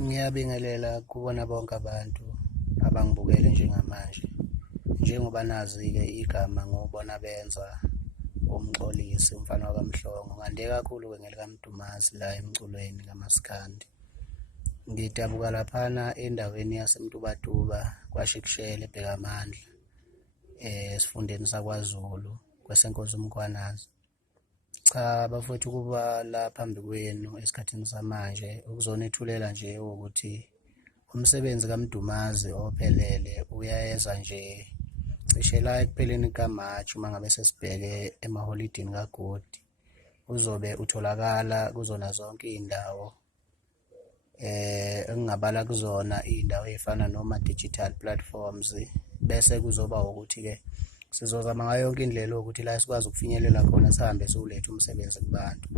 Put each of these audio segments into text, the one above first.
Ngiyabingelela kubona bonke abantu abangibukele njengamanje. Njengoba nazi-ke igama ngobona benza umxolisi umfana wakaMhlongo. Ngande kakhulu-ke ngelikaMdumazi la emculweni kaMaskandi. Ngidabuka laphana endaweni yaseMtubatuba kwaShekishela eBhekamandla, esifundeni saKwaZulu kweSenkosi uMkhwanazi. Cha bafowethu, ukuba la phambi kwenu esikhathini samanje ukuzonethulela nje ukuthi umsebenzi kaMdumazi ophelele uyayeza nje cishe la ekupheleni kukaMashi uma ngabe sesibheke emaholidini kaGoli. Uzobe utholakala kuzona zonke iy'ndawo engingabala kuzona iy'ndawo ey'fana noma-digital platforms, bese kuzoba ukuthi-ke sizozama ngayo yonke indlela ukuthi la sikwazi ukufinyelela khona sihambe siwulethe umsebenzi kubantu.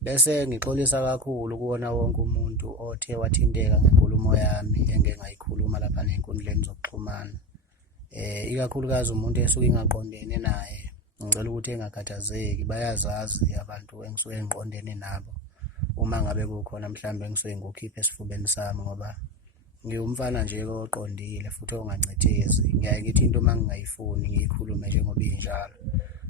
Bese ngixolisa kakhulu kuwona wonke umuntu othe wathinteka ngenkulumo yami engeke ngayikhuluma lapha ey'nkundleni zokuxhumana. Ikakhulukazi umuntu esuke ingaqondene naye, ngicela ukuthi engakhathazeki, bayazazi abantu engisuke ngiqondene nabo uma ngabe kukhona mhlawumbe engisuke ngikukhipha esifubeni sami, ngoba ngiwumfana nje oqondile futhi ongancithezi. Ngiyaye ngithi into uma ngingayifuni ngiyikhulume njengoba injalo.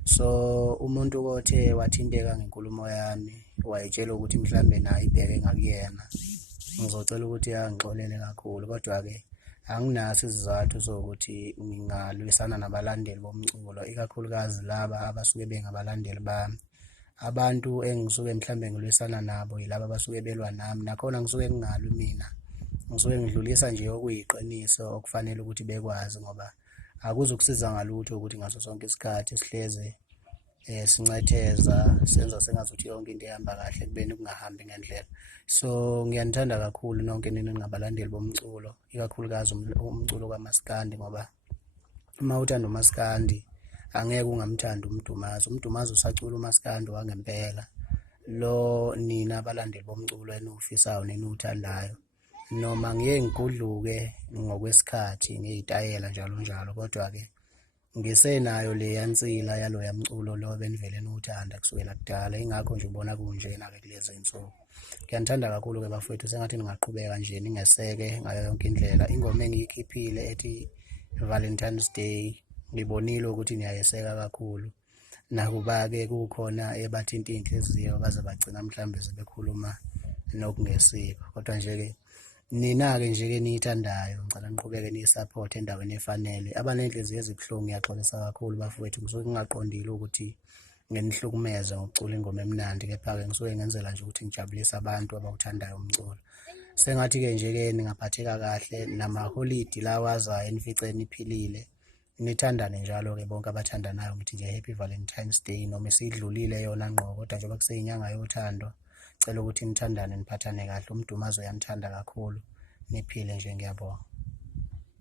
So umuntu othe wathinteka ngenkulumo yami wayetshela ukuthi mhlawumbe naye ibheke ngakuyena, ngizocela ukuthi angixolele kakhulu, kodwa-ke anginaso isizathu sokuthi ngingalwisana nabalandeli bomculo, ikakhulukazi laba abasuke bengabalandeli bami. Abantu engisuke mhlawumbe ngilwisana nabo yilaba abasuke belwa nami, nakhona ngisuke ngingalwi mina, ngisuke ngidlulisa nje okuyiqiniso okufanele ukuthi bekwazi, ngoba akuzukusiza ngalutho ukuthi ngaso sonke isikhathi sihleze sincetheza senza sengazuthi yonke into ihamba kahle kubeni kungahambi ngendlela. So ngiyanithanda kakhulu nonke nina ningabalandeli bomculo, ikakhulukazi umculo kaMaskandi, ngoba uma uthanda uMaskandi angeke ungamthandi uMdumazi. uMdumazi usacula uMaskandi wangempela, lo nina abalandeli bomculo eniwufisayo neniwuthandayo. Noma ngike ngigudluke ngokwesikhathi ngey'tayela njalo njalo, kodwa-ke ngisenayo leya nsila yaloya mculo lo benivele niwuthanda kusukela kudala. Ingakho nje ubona kunjena-ke kulezi iy'nsuku. Ngiyanithanda kakhulu-ke bafowethu, sengathi ningaqhubeka nje ningeseke ngayo yonke indlela. Ingoma engiyikhiphile ethi Valentine's Day ngibonile ukuthi niyayeseka kakhulu, nakuba-ke kukhona ebathinta iy'nhliziyo baze bagcina mhlawumbe sebekhuluma nokungesiko, kodwa nje-ke nina-ke nje-ke niyithandayo ngicela niqhubeke niyi-support endaweni efanele. Abaney'nhliziyo ezibuhlungu ngiyaxolisa kakhulu bafowethu, ngisuke ngingaqondile ukuthi nginihlukumeze ngokucula ingoma emnandi, kepha-ke ngisuke ngenzela nje ukuthi ngijabulise abantu abawuthandayo umculo. Sengathi-ke nje-ke ningaphatheka kahle namaholidi lawa azayo nifice niphilile, nithandane njalo-ke bonke abathandanayo. Ngithi nje Happy Valentine's Day, noma isidlulile yona ngqo, kodwa njengoba kuseyinyanga yothando cela ukuthi nithandane niphathane kahle. uMdumazi uyanithanda kakhulu, niphile nje, ngiyabonga.